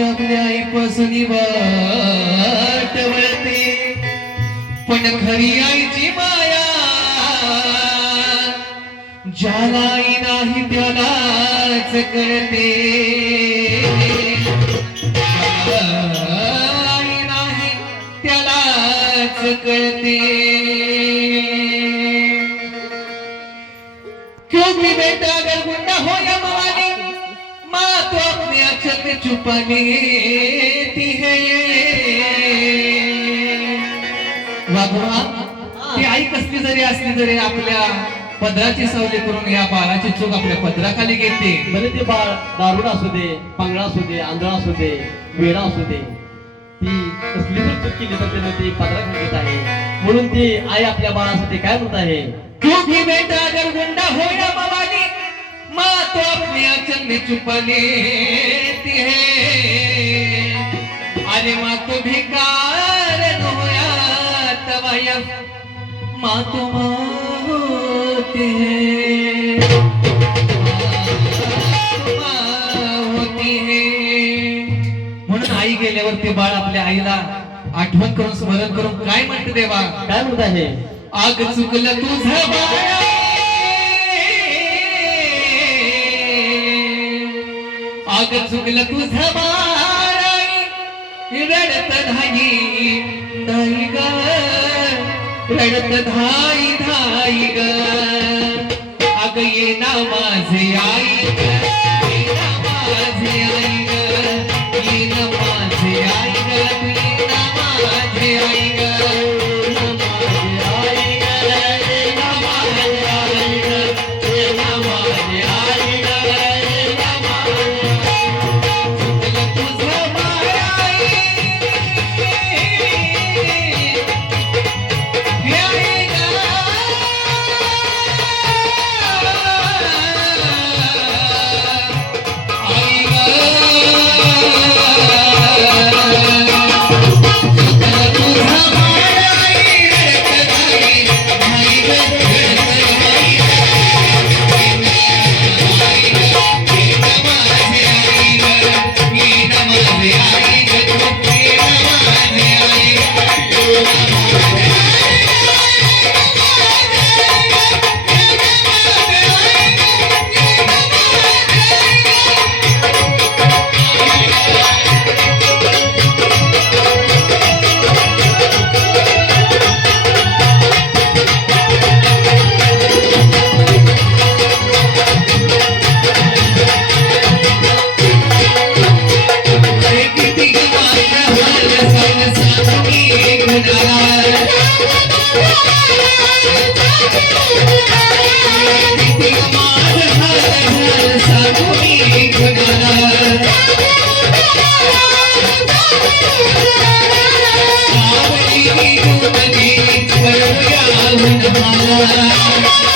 आपल्या आईपासून वाट वळते, पण खरी आईची माया ज्याला आई नाही त्यालाच कळते. आई नाही त्यालाच कळते. क्योंकि बेटा अगर गुंडा हो या मवाली, माँ तो अपने आंचल में छुपा लेती है. वाघोबा, ती आई कसली जरी असली तरी आपल्या पदराची सावली करून या बाळाची चूक आपल्या पदराखाली घेते. भले ते बाळ दारुड असू दे, पांगळा असू दे, आंधळा असू दे, वेडा असू दे, ती कसली जर चूक केली तर त्यानं ती पदराखाली घेत आहे. म्हणून ती आई आपल्या बाळासाठी काय म्हणत आहे? क्योंकि बेटा अगर गुंडा हो या मवाली, माँ तो अपने आंचल में छुपा लेती है. अरे माँ तो भिकार होया तवाया, माँ तो माँ होती है, माँ होती है. म्हणून आई गेल्यावर ते बाळ आपल्या आईला आठवण करून स्मरण करून काय म्हणते देवा? काय म्हणत आहे? आग चुकलं तुझं बाळा, आग चुकलं तुझं बाळा, रडत धाई धाई ग, रडत धाई धाई ग. अग ये ना माझे आई ग, ये ना माझे आई ग, ये ना माझे आई ग, ये ना माझे आई ग. Thank you.